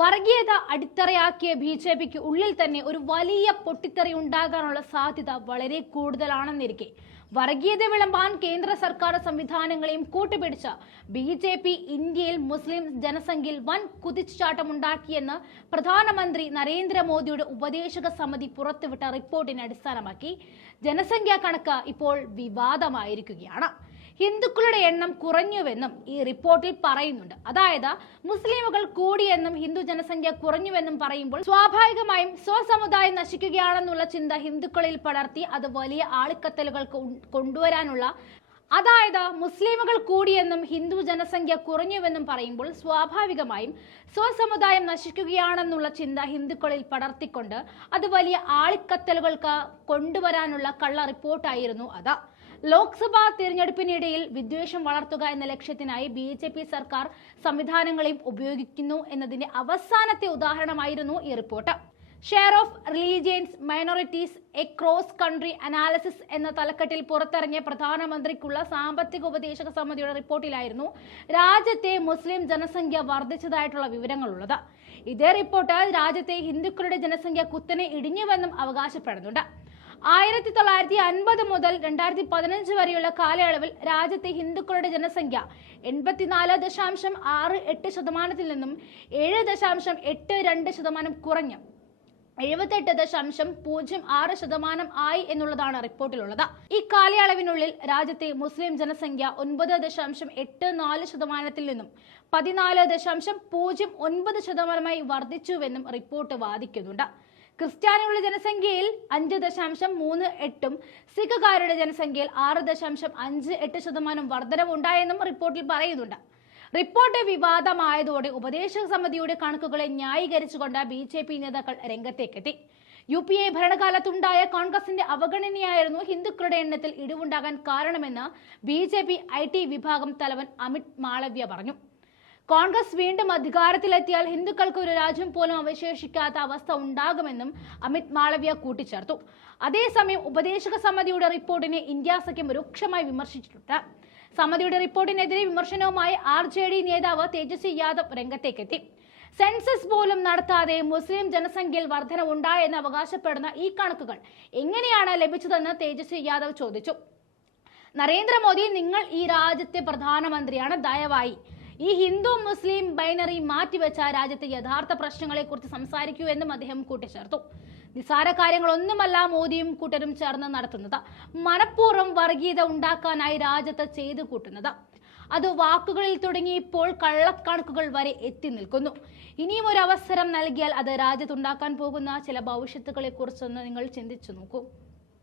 വർഗീയത അടിത്തറയാക്കിയ B J പിക്ക് ഉള്ളിൽ തന്നെ ഒരു വലിയ പൊട്ടിത്തെറി ഉണ്ടാകാനുള്ള സാധ്യത വളരെ കൂടുതലാണെന്നിരിക്കെ. വർഗീയത വിളമ്പാൻ കേന്ദ്ര സർക്കാർ സംവിധാനങ്ങളെയും കൂട്ടുപിടിച്ച ബി ജെ പി ഇന്ത്യയിൽ മുസ്ലിം ജനസംഖ്യയിൽ വൻ കുതിച്ചുചാട്ടമുണ്ടാക്കിയെന്ന് പ്രധാനമന്ത്രി നരേന്ദ്രമോദിയുടെ ഉപദേശക സമിതി പുറത്തുവിട്ട റിപ്പോർട്ടിനെ അടിസ്ഥാനമാക്കി ജനസംഖ്യാ കണക്ക് ഇപ്പോൾ വിവാദമായിരിക്കുകയാണ്. ഹിന്ദുക്കളുടെ എണ്ണം കുറഞ്ഞുവെന്നും ഈ റിപ്പോർട്ടിൽ പറയുന്നുണ്ട്. അതായത് മുസ്ലിമുകൾ കൂടിയെന്നും ഹിന്ദു ജനസംഖ്യ കുറഞ്ഞുവെന്നും പറയുമ്പോൾ സ്വാഭാവികമായും സ്വസമുദായം നശിക്കുകയാണെന്നുള്ള ചിന്ത ഹിന്ദുക്കളിൽ പടർത്തി അത് വലിയ ആളിക്കത്തലുകൾക്ക് കൊണ്ടുവരാനുള്ള അതായത് മുസ്ലിമുകൾ കൂടിയെന്നും ഹിന്ദു ജനസംഖ്യ കുറഞ്ഞുവെന്നും പറയുമ്പോൾ സ്വാഭാവികമായും സ്വസമുദായം നശിക്കുകയാണെന്നുള്ള ചിന്ത ഹിന്ദുക്കളിൽ പടർത്തിക്കൊണ്ട് അത് വലിയ ആളിക്കത്തലുകൾക്ക് കൊണ്ടുവരാനുള്ള കള്ള റിപ്പോർട്ടായിരുന്നു അത്. ലോക്സഭാ തിരഞ്ഞെടുപ്പിനിടയിൽ വിദ്വേഷം വളർത്തുക എന്ന ലക്ഷ്യത്തിനായി ബി ജെ പി സർക്കാർ സംവിധാനങ്ങളെയും ഉപയോഗിക്കുന്നു എന്നതിന്റെ അവസാനത്തെ ഉദാഹരണമായിരുന്നു ഈ report. Share of religions minorities a cross country analysis എന്ന തലക്കെട്ടിൽ പുറത്തിറങ്ങിയ പ്രധാനമന്ത്രിക്കുള്ള സാമ്പത്തിക ഉപദേശക സമിതിയുടെ റിപ്പോർട്ടിലായിരുന്നു രാജ്യത്തെ മുസ്ലിം ജനസംഖ്യ വർദ്ധിച്ചതായിട്ടുള്ള വിവരങ്ങളുള്ളത്. ഇതേ റിപ്പോർട്ട് രാജ്യത്തെ ഹിന്ദുക്കളുടെ ജനസംഖ്യ കുത്തനെ ഇടിഞ്ഞുവെന്നും അവകാശപ്പെടുന്നുണ്ട്. ആയിരത്തി തൊള്ളായിരത്തി അൻപത് മുതൽ രണ്ടായിരത്തി പതിനഞ്ച് വരെയുള്ള കാലയളവിൽ രാജ്യത്തെ ഹിന്ദുക്കളുടെ ജനസംഖ്യ എൺപത്തിനാല് ദശാംശം ആറ് എട്ട് ശതമാനത്തിൽ നിന്നും ഏഴ് ദശാംശം എട്ട് രണ്ട് ശതമാനം കുറഞ്ഞു. എഴുപത്തെട്ട് ദശാംശം പൂജ്യം ആറ് ശതമാനം ആയി എന്നുള്ളതാണ് റിപ്പോർട്ടിലുള്ളത്. ഈ കാലയളവിനുള്ളിൽ രാജ്യത്തെ മുസ്ലിം ജനസംഖ്യ ഒൻപത് ദശാംശം എട്ട് നാല് ശതമാനത്തിൽ നിന്നും പതിനാല് ദശാംശം പൂജ്യം ഒൻപത് ശതമാനമായി വർദ്ധിച്ചുവെന്നും റിപ്പോർട്ട് വാദിക്കുന്നുണ്ട്. ക്രിസ്ത്യാനികളുടെ ജനസംഖ്യയിൽ അഞ്ച് ദശാംശം മൂന്ന് എട്ടും സിഖുകാരുടെ ജനസംഖ്യയിൽ ആറ് ദശാംശം അഞ്ച് എട്ട് ശതമാനം വർധനവുണ്ടായെന്നും റിപ്പോർട്ടിൽ പറയുന്നുണ്ട്. റിപ്പോർട്ട് വിവാദമായതോടെ ഉപദേശക സമിതിയുടെ കണക്കുകളെ ന്യായീകരിച്ചുകൊണ്ട് ബി ജെ പി നേതാക്കൾ രംഗത്തേക്കെത്തി. യു പി എ ഭരണകാലത്തുണ്ടായ കോൺഗ്രസിന്റെ അവഗണനയായിരുന്നു ഹിന്ദുക്കളുടെ എണ്ണത്തിൽ ഇടിവുണ്ടാകാൻ കാരണമെന്ന് B J P I T വിഭാഗം തലവൻ അമിത് മാളവ്യ പറഞ്ഞു. കോൺഗ്രസ് വീണ്ടും അധികാരത്തിലെത്തിയാൽ ഹിന്ദുക്കൾക്ക് ഒരു രാജ്യം പോലും അവശേഷിക്കാത്ത അവസ്ഥ ഉണ്ടാകുമെന്നും അമിത് മാളവ്യ കൂട്ടിച്ചേർത്തു. അതേസമയം ഉപദേശക സമിതിയുടെ റിപ്പോർട്ടിനെ ഇന്ത്യ സഖ്യം രൂക്ഷമായി വിമർശിച്ചിട്ടുണ്ട്. സമിതിയുടെ റിപ്പോർട്ടിനെതിരെ വിമർശനവുമായി ആർ ജെ ഡി നേതാവ് തേജസ്വി യാദവ് രംഗത്തേക്കെത്തി. സെൻസസ് പോലും നടത്താതെ മുസ്ലിം ജനസംഖ്യയിൽ വർധനവുണ്ടായെന്ന് അവകാശപ്പെടുന്ന ഈ കണക്കുകൾ എങ്ങനെയാണ് ലഭിച്ചതെന്ന് തേജസ്വി യാദവ് ചോദിച്ചു. നരേന്ദ്രമോദി നിങ്ങൾ ഈ രാജ്യത്തെ പ്രധാനമന്ത്രിയാണ്. ദയവായി ഈ ഹിന്ദു മുസ്ലിം ബൈനറി മാറ്റിവെച്ച രാജ്യത്തെ യഥാർത്ഥ പ്രശ്നങ്ങളെക്കുറിച്ച് സംസാരിക്കൂ എന്നും അദ്ദേഹം കൂട്ടിച്ചേർത്തു. നിസാര കാര്യങ്ങളൊന്നുമല്ല മോദിയും കൂട്ടരും ചേർന്ന് നടത്തുന്നത്. മനഃപൂർവം വർഗീയത ഉണ്ടാക്കാനായി രാജ്യത്ത് ചെയ്തു കൂട്ടുന്നത്. അത് വാക്കുകളിൽ തുടങ്ങി ഇപ്പോൾ കള്ളക്കണക്കുകൾ വരെ എത്തി നിൽക്കുന്നു. ഇനിയും ഒരു അവസരം നൽകിയാൽ അത് രാജ്യത്തുണ്ടാക്കാൻ പോകുന്ന ചില ഭവിഷ്യത്തുകളെ കുറിച്ചൊന്ന് നിങ്ങൾ ചിന്തിച്ചു നോക്കൂ.